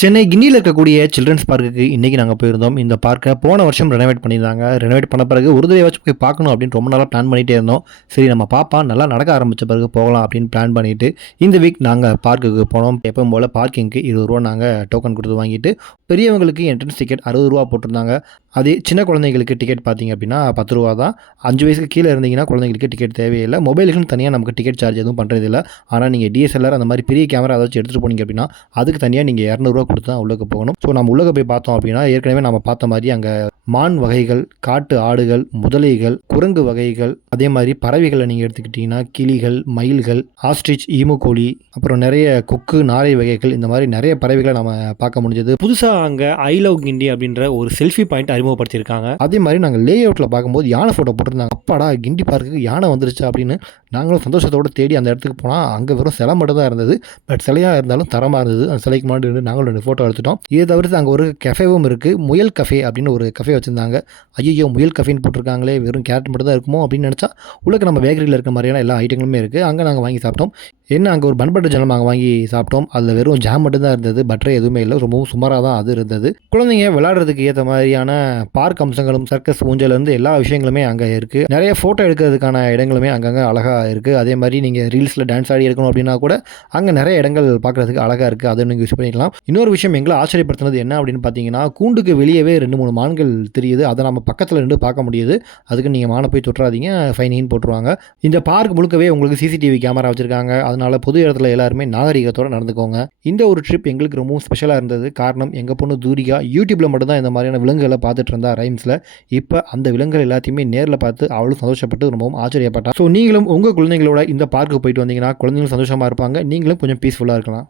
சென்னை கிண்டியில இருக்கக்கூடிய சில்ட்ரன்ஸ் பார்க்குக்கு இன்னைக்கு நாங்க போயிருந்தோம். இந்த பார்க்க போன வருஷம் ரெனோவேட் பண்ணியிருந்தாங்க. ரெனோவேட் பண்ண பிறகு ஒரு தடவையாச்சும் போய் பார்க்கணும் அப்படின்னு ரொம்ப நாளா பிளான் பண்ணிட்டே இருந்தோம். சரி நம்ம பாப்பா நல்லா நடக்க ஆரம்பிச்ச பிறகு போகலாம் அப்படின்னு பிளான் பண்ணிட்டு, இந்த வீக் நாங்க பார்க்குக்கு போனோம். எப்பவும் போல பார்க்கிங்க்கு ரூ. 20 நாங்க டோக்கன் குடுத்து வாங்கிட்டு, பெரியவங்களுக்கு என்ட்ரன்ஸ் டிக்கெட் ரூ. 60 போட்டிருந்தாங்க. அதே சின்ன குழந்தைங்களுக்கு டிக்கெட் பார்த்தீங்க அப்படின்னா ரூ. 10 தான். 5 வயசுக்கு கீழ இருந்தீங்கன்னா குழந்தைங்களுக்கு டிக்கெட் தேவையில்ல. மொபைலுக்குன்னு தனியா நமக்கு டிக்கெட் சார்ஜ் எதுவும் பண்றதில்ல. ஆனா நீங்க டிஎஸ்எல்ஆர் அந்த மாரி பெரிய கேமரா ஏதாச்சும் எடுத்துட்டு போனீங்க அப்படின்னா, அதுக்கு தனியா நீங்க ரூ. 200 குடுத்து தான் உள்ளுக்கு போகணும். ஸோ நம்ம உள்ளுக்க போய் பார்த்தோம் அப்படின்னா, ஏற்கனவே நம்ம பார்த்த மாரி அங்க மான் வகைகள், காட்டு ஆடுகள், முதலைகள், குரங்கு வகைகள், அதே மாரி பறவைகள நீங்க எடுத்துக்கிட்டீங்கன்னா, கிளிகள், மயில்கள், ஆஸ்ட்ரிச், ஈமுக்கோழி, அப்புறம் நெறைய கொக்கு, நாரை வகைகள் இந்த மாரி நெறைய பறவைகள நம்ம பார்க்க முடிஞ்சது. புதுசா அங்க ஐ லவ் கிண்டி அப்படின்ற ஒரு செல்ஃபி பாயிண்ட் அறிமுகப்படுத்தியிருக்காங்க. அதே மாரி நாங்க லே அவுட்ல பார்க்கும்போது யானை ஃபோட்டோ போட்டிருந்தாங்க. அப்பாடா! கிண்டி பார்க்குக்கு யானை வந்துருச்சா அப்படின்னு நாங்களும் சந்தோஷத்தோட தேடி அந்த இடத்துக்கு போனா, அங்க வெறும் சிலை மட்டும் தான் இருந்தது. பட் சிலையா இருந்தாலும் தரமா இருந்தது. அந்த சிலைக்கு முன்னாடி நின்னு நாங்களும் 2 ஃபோட்டோ எடுத்துட்டோம். இத தவிர்த்து அங்க ஒரு கஃபேவும் இருக்கு. முயல் கஃபே அப்படின்னு ஒரு கஃபே வச்சிருந்தாங்க. ஐய்யய்யோ! முயல் கஃபேன்னு போட்டிருக்காங்களே, வெறும் கேரட் மட்டும் தான் இருக்குமோ அப்படின்னு நெனச்சா, உள்ளுக்க நம்ம பேக்கரியில இருக்க மாரியான எல்லா ஐட்டங்களுமே இருக்கு. அங்க நாங்க வாங்கி சாப்பிட்டோம். என்ன அங்க ஒரு பன் பட்டர் ஜாம் நாங்க வாங்கி சாப்பிட்டோம். அதுல வெறும் ஜாம் மட்டும் தான் இருந்தது. பட்டரே எதுவுமே இல்ல. ரொம்பவும் சுமாரா தான் அது இருந்தது. குழந்தைங்க விளையாடுறதுக்கு ஏத்த மாரியான பார்க் அம்சங்களும், சர்க்கஸ் ஊஞ்சல்லேருந்து எல்லா விஷயங்களுமே அங்க இருக்கு. நெறைய ஃபோட்டோ எடுக்கிறதுக்கான இடங்களுமே அங்கங்க அழகா இருக்கு. அதே மாரி நீங்க ரீல்ஸ்ல டான்ஸ் ஆடி எடுக்கணும் அப்படின்னா கூட, அங்க நெறைய இடங்கள் பார்க்கறதுக்கு அழகா இருக்கு. அத நீங்க யூஸ் பண்ணிக்கலாம். இன்னொரு விஷயம் எங்கள ஆச்சரியப்படுத்தினது என்ன அப்படின்னு பார்த்தீங்கன்னா, கூண்டுக்கு வெளியவே 2, 3 மான்கள் தெரியுது. அத நம்ம பக்கத்துல நின்னு பார்க்க முடியுது. அதுக்கு நீங்க மான போய் தொட்டுறாதீங்க. ஃபைன் போட்டுருவாங்க. இந்த பார்க் முழுக்கவே உங்களுக்கு சிசிடிவி கேமரா வச்சிருக்காங்க. அதனால பொது இடத்துல எல்லாருமே நாகரீகத்தோட நடந்துக்கோங்க. இந்த ஒரு ட்ரிப் எங்களுக்கு ரொம்பவும் ஸ்பெஷலா இருந்தது. காரணம் எங்க பொண்ணு தூரிகா யூடியூப்ல மட்டும் தான் இந்த மாதிரியான விலங்குகள பார்த்துட்டு இருந்தா ரைம்ஸ்ல. இப்ப அந்த விலங்குகள் எல்லாத்தையுமே நேர்ல பார்த்து அவளும் சந்தோஷப்பட்டு ரொம்பவும் ஆச்சரியப்பட்டா. ஸோ நீங்களும் உங்க குழந்தைங்களோட இந்த பார்க்குக்கு போயிட்டு வந்தீங்கன்னா, குழந்தைங்களும் சந்தோஷமா இருப்பாங்க. நீங்களும் கொஞ்சம் பீஸ்ஃபுல்லா இருக்கலாம்.